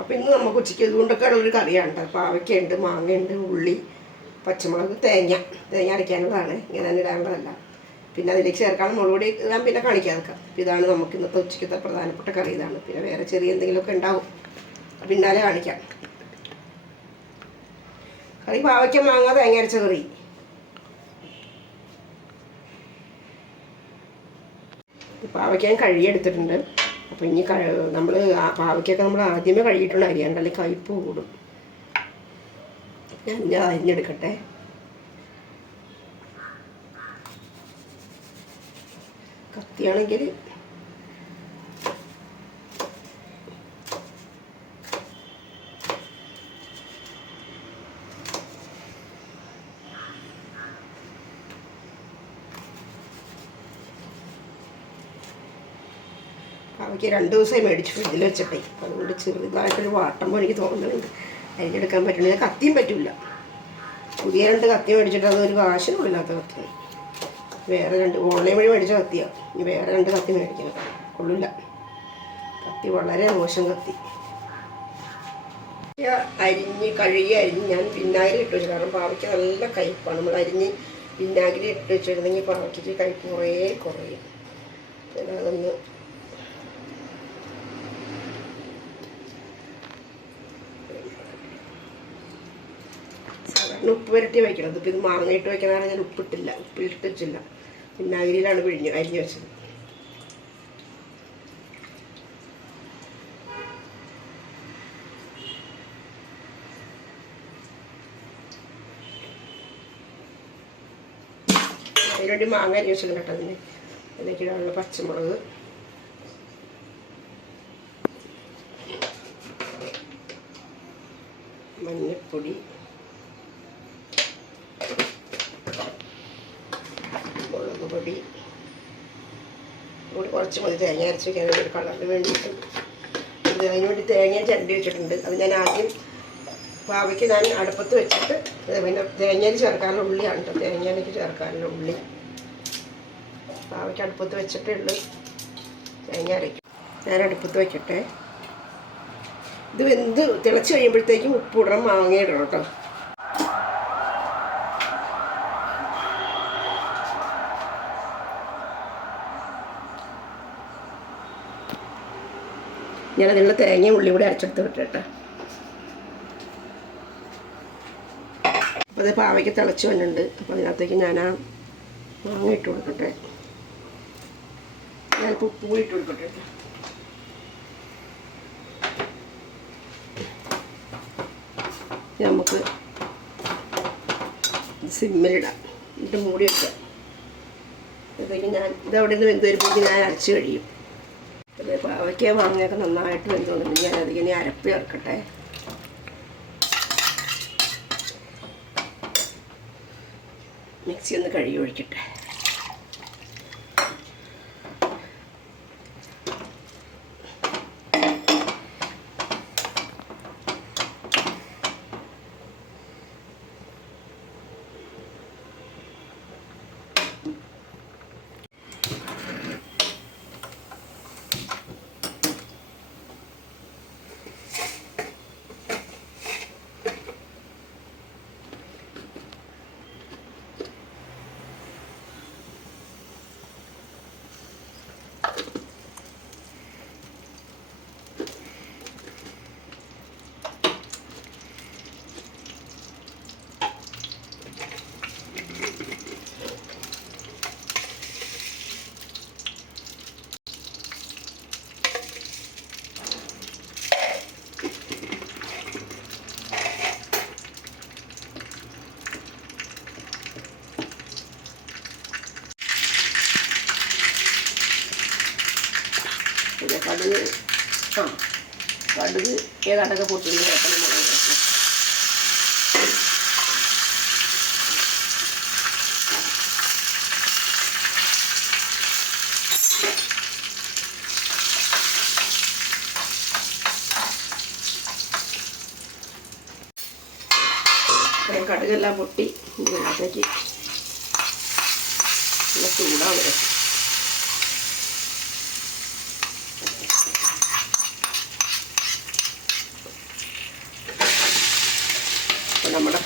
അപ്പോൾ ഇന്ന് നമുക്ക് ഉച്ചയ്ക്ക് ഇതുകൊണ്ടൊക്കെ ഉള്ളൊരു കറിയാണ് പാവയ്ക്കുണ്ട് മാങ്ങയുണ്ട് ഉള്ളി പച്ചമുളക് തേങ്ങ. തേങ്ങ അരയ്ക്കാനുള്ളതാണ്. ഇങ്ങനെ തന്നെ ഇടാനുള്ളതല്ല പിന്നെ അതിലേക്ക് ചേർക്കാൻ മുളക് പൊടി ഞാൻ പിന്നെ കാണിക്കാൻ നിൽക്കാം ഇതാണ് നമുക്ക് ഇന്നത്തെ ഉച്ചയ്ക്കത്തെ പ്രധാനപ്പെട്ട കറി ഇതാണ്. പിന്നെ വേറെ ചെറിയ എന്തെങ്കിലുമൊക്കെ ഉണ്ടാവും. പിന്നാലെ കാണിക്കാം. കറി പാവയ്ക്ക മാങ്ങ തേങ്ങ അരച്ച കറി. പാവയ്ക്കാൻ കഴുകിയെടുത്തിട്ടുണ്ട് അപ്പോൾ ഇനി നമ്മൾ പാവയ്ക്കൊക്കെ നമ്മൾ ആദ്യമേ കഴുകിയിട്ടുണ്ട് അരിയാണ്ട് അല്ലെങ്കിൽ കയ്പ്പ് കൂടും. ഞാൻ ഞാൻ അരിഞ്ഞെടുക്കട്ടെ. കത്തിയാണെങ്കിൽ അവയ്ക്ക് രണ്ട് ദിവസമായി മേടിച്ചു ഫ്രിഡ്ജിൽ വെച്ചിട്ടേ അതുകൊണ്ട് ചെറുതായിട്ടൊരു വാട്ടം പോലെ എനിക്ക് തോന്നുന്നുണ്ട്. അരിഞ്ഞെടുക്കാൻ പറ്റണില്ല കത്തിയും പറ്റില്ല പുതിയ രണ്ട് കത്തി മേടിച്ചിട്ട് അതൊരു കാശിനുള്ളില്ലാത്ത കത്തി വേറെ രണ്ട് ഓൺലൈൻ വഴി മേടിച്ച കത്തിയാണ് ഇനി വേറെ രണ്ട് കത്തി മേടിക്കണം. കൊള്ളില്ല കത്തി വളരെ മോശം കത്തി. അരിഞ്ഞ് കഴുകി അരിഞ്ഞ് ഞാൻ വിനാഗിരി ഇട്ട് വെച്ചു. കാരണം പാവയ്ക്ക് നല്ല കയ്പ്പാണ്. നമ്മൾ അരിഞ്ഞ് വിനാഗിരി ഇട്ട് വെച്ചിരുന്നെങ്കിൽ പാവയ്ക്ക് കയ്പ്പ് കുറേ കുറയും. അതൊന്ന് സാധാരണ ഉപ്പ് പുരട്ടി വയ്ക്കണം. അതിപ്പോൾ ഇത് മാങ്ങയിട്ട് വയ്ക്കണതാണ് ഞാൻ ഉപ്പിട്ടില്ല. ഉപ്പിലിട്ട് പിന്നെ അരിയിലാണ് പിഴിഞ്ഞ് അരിഞ്ഞ് വെച്ചത്. അതിനുവേണ്ടി മാങ്ങ അരി വെച്ചത് കേട്ടോ അതിന്. അതിലേക്കിടാനുള്ള പച്ചമുളക്. മഞ്ഞൾപ്പൊടി മുളക് പൊടി കൂടി കുറച്ച് മതി തേങ്ങ അരച്ച് വയ്ക്കാൻ ഒരു കളറിന് വേണ്ടിയിട്ട്. അതിന് വേണ്ടി തേങ്ങ ചരണ്ടി വെച്ചിട്ടുണ്ട്. അത് ഞാൻ ആദ്യം പാവയ്ക്ക് ഞാൻ അടുപ്പത്ത് വെച്ചിട്ട് പിന്നെ തേങ്ങയിൽ ചേർക്കാനുള്ള ഉള്ളിയാണ് കേട്ടോ തേങ്ങയിലേക്ക് ചേർക്കാനുള്ള ഉള്ളി. പാവയ്ക്ക് അടുപ്പത്ത് വെച്ചിട്ടേ ഉള്ളു. തേങ്ങ അരയ്ക്കും. ഞാൻ അടുപ്പത്ത് വെക്കട്ടെ. ഇത് വെന്ത് തിളച്ച് കഴിയുമ്പോഴത്തേക്കും ഉപ്പിടണം മാങ്ങയിടണം കേട്ടോ ഞാൻ അതിനുള്ള തേങ്ങയും ഉള്ളി കൂടി അരച്ചെടുത്ത് വിട്ടേട്ടെ. അപ്പോൾ അത് പാവയ്ക്ക് തിളച്ച് വന്നിട്ടുണ്ട്. അപ്പോൾ അതിനകത്തേക്ക് ഞാൻ ആ മാങ്ങ ഇട്ട് കൊടുക്കട്ടെ. ഞാനിപ്പോൾ ഉപ്പ് കൂടി ഇട്ട് കൊടുക്കട്ടെ. കേട്ടോ. നമുക്ക് സിമ്മിലിടാം എന്നിട്ട് മൂടി വെക്കാം. ഇതൊക്കെ ഞാൻ ഇതവിടെ നിന്ന് വെന്ത് വരുമ്പോഴേക്കും ഞാൻ അരച്ച് കഴിയും. പാവയ്ക്ക മാങ്ങയൊക്കെ നന്നായിട്ട് വെന്തുകൊണ്ട് അധികം ഇനി അരപ്പ് ചേർക്കട്ടെ. മിക്സി ഒന്ന് കഴുകി ഒഴിക്കട്ടെ. കടുക് ആ കടുക് ഏതാണ്ടൊക്കെ പൊട്ടിയിട്ട് വേപ്പന മുളക് കടുകെല്ലാം പൊട്ടി ഇതിനകത്തേക്ക് നല്ല ചൂടാണ്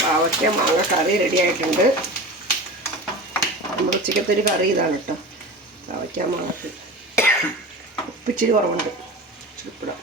പാവയ്ക്ക മാങ്ങ കറി റെഡിയായിട്ടുണ്ട് നമ്മുടെ ഉച്ചക്കത്തെ ഒരു കറി ഇതാണ് കേട്ടോ. പാവയ്ക്ക മാങ്ങക്ക്. ഉപ്പിച്ചിരി കുറവുണ്ട്. ഉപ്പിടാം.